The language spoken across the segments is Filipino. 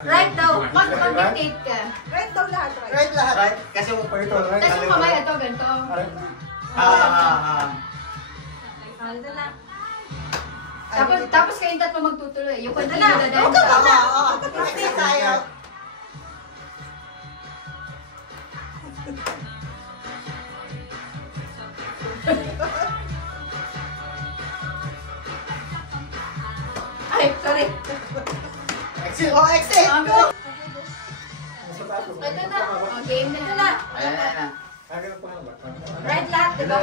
Right daw. Mag-dictate ka. Right daw lahat. Right lahat. Right. Kasi mo pa ito. Tapos yung kamay, ito, ganito. Tapos kayong tatlo magtutuloy. Yung continue na dahil. Okay, tama. Practice tayo. Ay, sorry. Exit. Oh, exit. Go. Ito na. O, game na na. Ayan na. Right lahat, diba?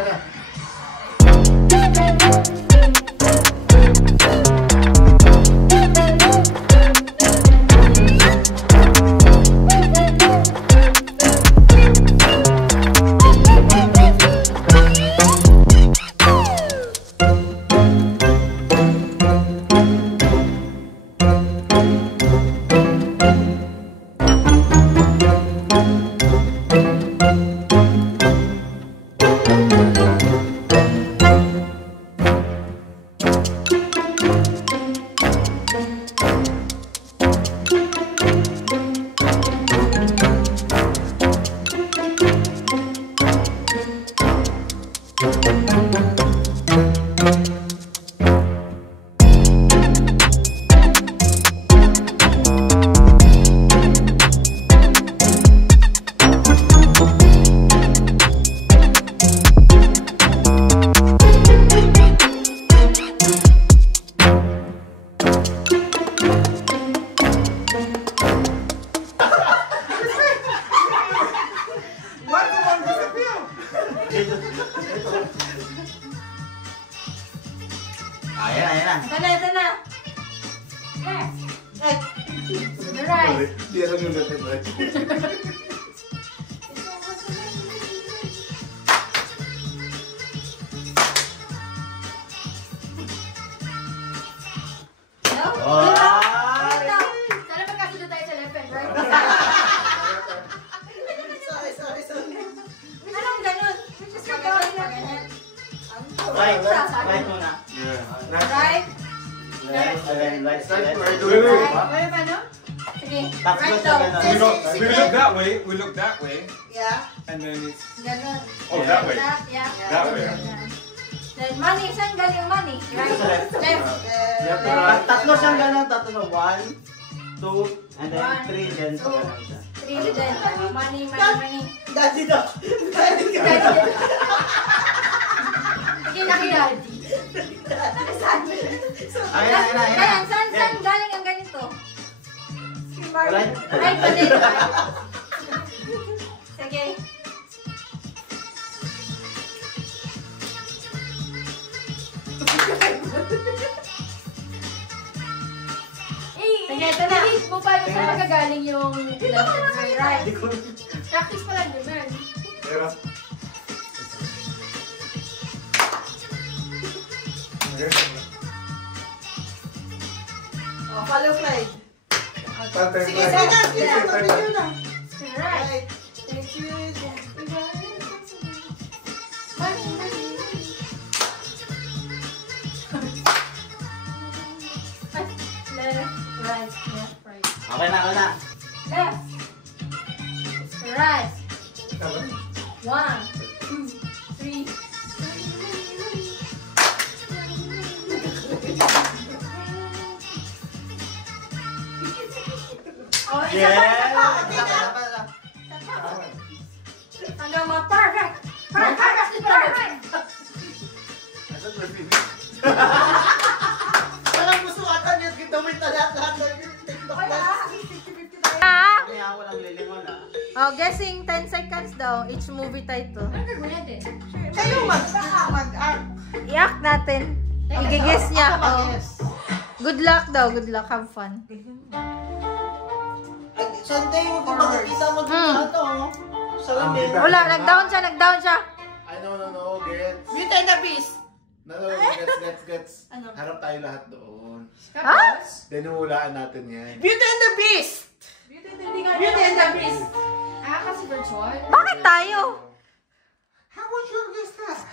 Ayan na. Ito na. Yes. Right. Di alam yung natin, right? Sana magkasunod tayo sa left and right. Sorry. Anong ganun? Right. Right muna. Right. Right. Right. Right. Ano? Sige. Right daw. We look that way. We look that way. Yeah. And then it's. Ganun. Oh, that way. Yeah. That way. Then money. Saan galing money? Right. Left. Tatlo siyang gano'n. Tatlo. 1, 2, and then 3. Then so gano'n siya. 3 then. Money. Daddy daw. Sige na kay daddy. Ayan. Saan galing ang ganito? Right. Right pa din. Sige. Sige, ito na. Inis mo paano saan magagaling yung left and right. Practice pa lang din, man. Pero. Oh, follow Clyde. Sige, Yeah. continue na. Right. Thank you. Left, right. Okay na. Left. Right. 1, 2, 3. Oh, isa pa. Hanggang ma-perfect. Perfect. Parang gusto ata niya gawin na lahat ng TikTok class. Kaya walang lilingon Oh, guessing 10 seconds daw each movie title. Ano gagawin natin? Kayo mag-art. I-act natin. I-guess niya. Oh. Good luck daw. Good luck. Have fun. Sunday, huwag ko makikita mo dito. Sunday. Wala. Nag-down siya. I no. Gets. Beauty and the Beast. No. Gets. Ano? Harap tayo lahat doon. Ha? Then hulaan natin yan. Beauty and the Beast. Beauty and the Beast. Kasi virtual. Bakit tayo? How would you guess that?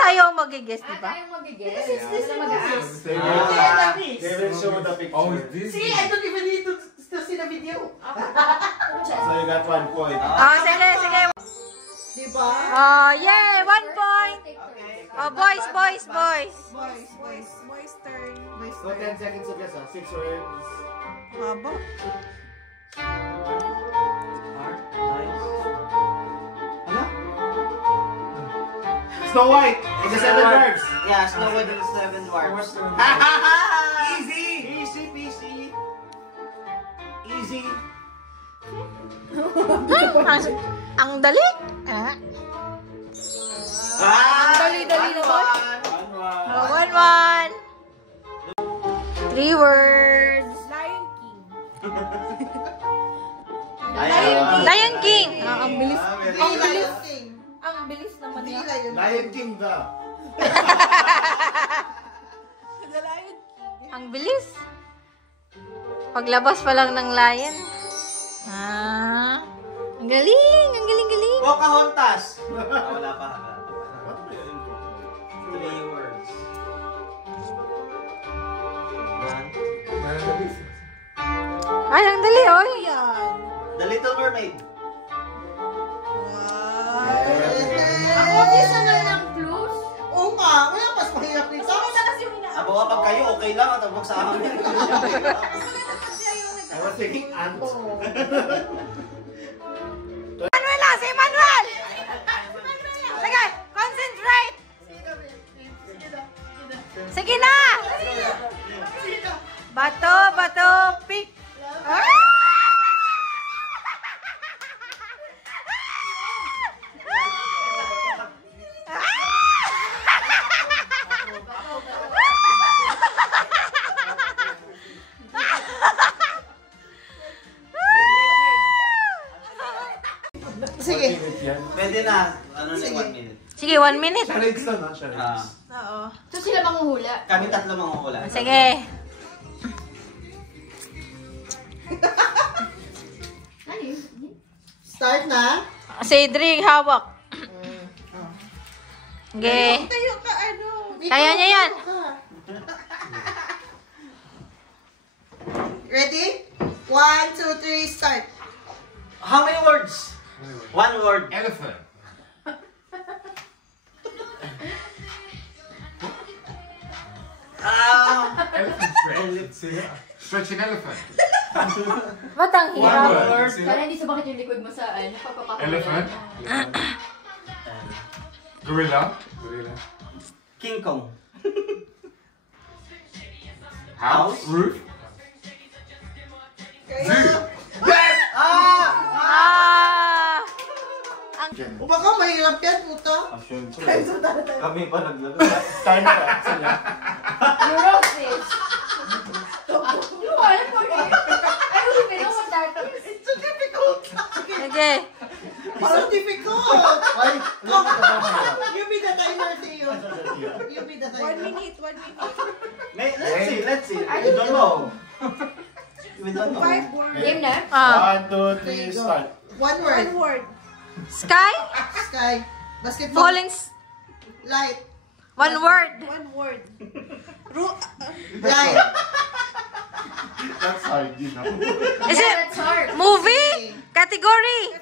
Tayo ang mag-guess, di ba? Tayong mag-guess. This is mag-ask. They will show the picture. Oh, this See, I don't even need to Still see the video. So you got 1 point. Oh, sige, sige. Diba? Oh, yay! 1 point. Okay. Oh, boys, boys, boys. Boys turn. Boys So 10 seconds to guess, 6 words. Haba. Heart, eyes. Ano? Snow White and the 7 dwarfs. Yeah, Snow White and the 7 dwarfs. Easy! Easy peasy. Easy! Ang dali. Ah. Dali-dali naman. 1-1. 3 words. Lion King. Lion King. Ang bilis. Ang Lion King. Ang bilis naman Hindi niya. Lion King the. The Lion King. Ang bilis. Paglabas pa lang ng lion. Ah. Ang galing, ang galing-galing. Pocahontas. Wala pa. What ba yun? 3 words. Ay, ang dali, oy. Yan. The Little Mermaid. Ako bisa na ng clues. Oo nga, wala pas mahirap nito. Gusto ko na kasi yung Abo nga pag kayo, okay lang. At huwag sa akin. I was thinking ants. Manuel na, si Manuel! Sige, concentrate! Sige na! Bato, bato, pick! Ah! Sige. Pwede na. Ano na Sige. 1 minute. Sige, 1 minute. Charades na, no? Charades. Oo. So sila manghuhula. Kami tatlo manguhula. Sige. Ano yun? Start na. Si Dring, hawak. Okay. Tayo ka, ano. Kaya niya yan. Ready? 1, 2, 3, start. How many words? 1 word. Elephant. Elephant stretch. Stretch an elephant. Ba't ang One hirap? word. Kaya hindi sumakit yung likod mo sa ano, papapakita. Elephant. Gorilla. Gorilla. King Kong. House. Roof. Kayo. Ah! Ang O baka mahirap yan, puto. Kami pa naglagay. Time pa. Sila. You wrote this. You want for me? I don't even know what that is. It's so difficult. Sige. It's so difficult. Ay, You be the timer, Theo. You be the timer. 1 minute. Let's see. We don't know. We don't know. Game na? Ah. 1, 2, 3, start. One word. Sky? Sky. Basketball. Falling. Light. 1 word. Light. That's hard, you know. Is Yeah, it that's hard. movie? Category?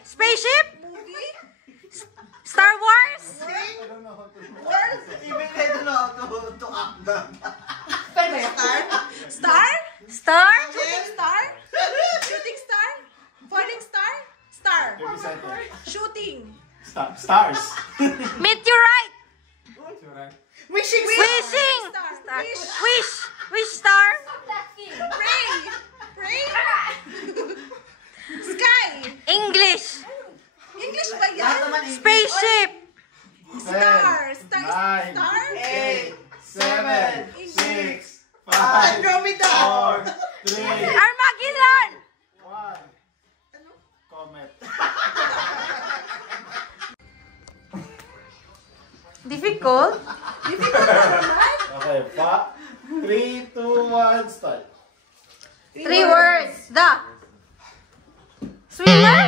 Spaceship? Star Wars? I don't know how to. Even I don't know how to act that. Pwede ba yun? Star. Star? Shooting Star? Shooting star? Falling star? Star. 30 seconds. Shooting. Stars. Meteorite? Wishing Wishing? Star. Star. Wish. Wish? Wish star? Pray. Pray. Sky. English? English ba yan? Lahat naman English. Spaceship? Star. Star. Nine. Star. 8, 7, 6, 5, Andromeda. 4, 3, Armageddon? 1. Comet. Difficult? Okay, 3, 2, 1, start. 3 words. The. Swimmer?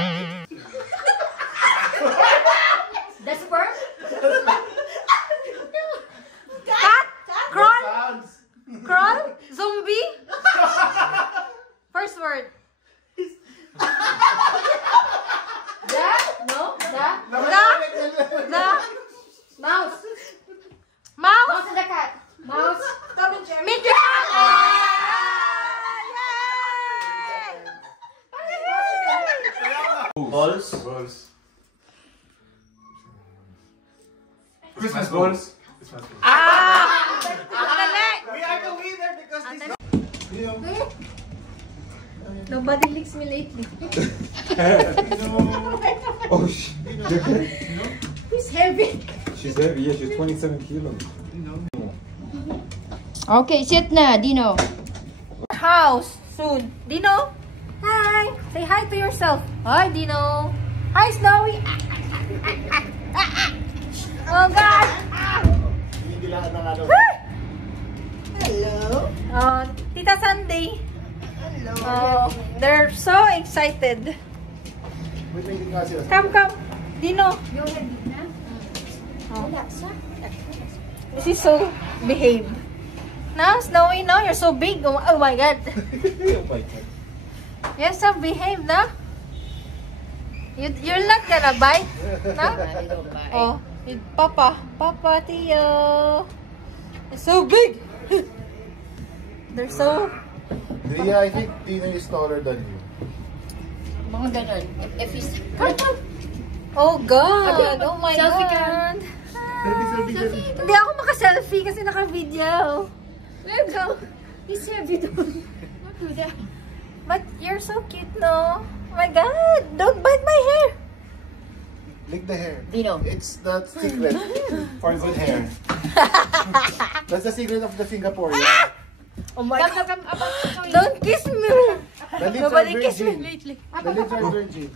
The sperm? Cat? Crawl? Sounds. Crawl? Zombie? First word. first goals. We are the winner because this Nobody licks me lately. Oh shit. Who's heavy? She's heavy, yeah, she's 27 kilos. Okay, sit na, Dino. House soon. Dino, hi. Say hi to yourself. Hi, Dino. Hi, Snowy. Oh God. Hello. Tita Sunday. Hello. They're so excited. Come, come. Dino. Yung nandito na? Wala sa. This is so behave. Now, Snowy, now you're so big. Oh my God. You're so behave, no? You're not gonna bite, no? Oh, Papa, Tio. They're so big. They're so. Yeah, I think Dino is taller than you. Mga ganon. If he's... Oh God. Oh my Selfie God. Selfie. Hindi ako maka-selfie kasi naka-video. Let's go. He's heavy doon. Don't do that. But you're so cute, no? Oh my God. Don't bite my hair. Lick the hair. Dino. It's the secret for good hair. That's the secret of the Singaporean. Oh my Come, God. come, come. Don't kiss me. The lips are Nobody kissed me virgin. lately. The lips are virgin.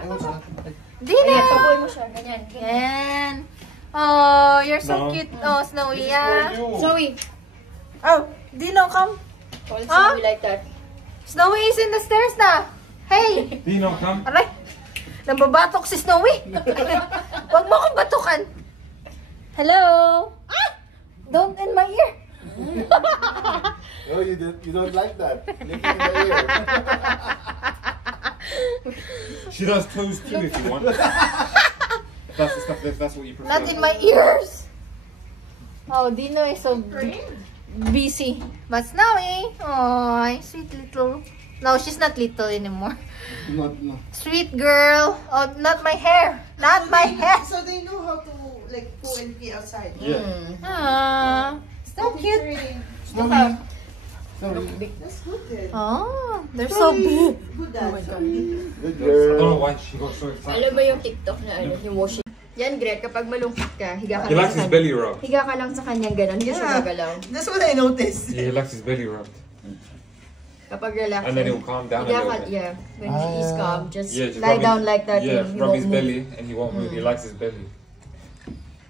I was not. Dino. Ayan, pabuhay mo siya. Ganyan. Yan. Oh, you're so No. cute. Oh, Snowy. Yeah. Zoe. Oh, Dino, come. Hold Huh? Zoe like that. Snowy is in the stairs na. Hey. Dino, come. Aray. Nababatok si Snowy. Huwag mo akong batukan. Hello. Ah! Don't in my ear. No, you don't like that. Licking in the ear. She does toes too if you want. That's the stuff. That's what you prefer. Not in my ears. Oh, Dino is so busy. But Snowy, oh, sweet little. No, she's not little anymore. No. Sweet girl. Oh, not my hair. Not my hair. So they know how to like poo and pee outside. Yeah. Ah, so cute. Sorry. That's good then. Oh, they're so big. Good dad. Good I don't girl. know why she got so excited. Alam mo yung TikTok na ano, yung washing. Yan, Greg, kapag malungkot ka, higa ka He lang likes sa his belly rubbed. Higa ka lang sa kanyang gano'n, hindi siya Yeah. gagalaw. That's what I noticed. Yeah, he likes his belly rubbed. Kapag relax. And then he'll calm down a higa little ka, bit. yeah. When he is calm, just Yeah, just lie rub down his, like that. Yeah, and he rub won't his move. belly and he won't move. He likes his belly.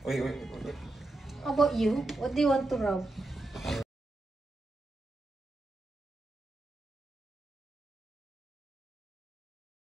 Wait. How about you? What do you want to rub?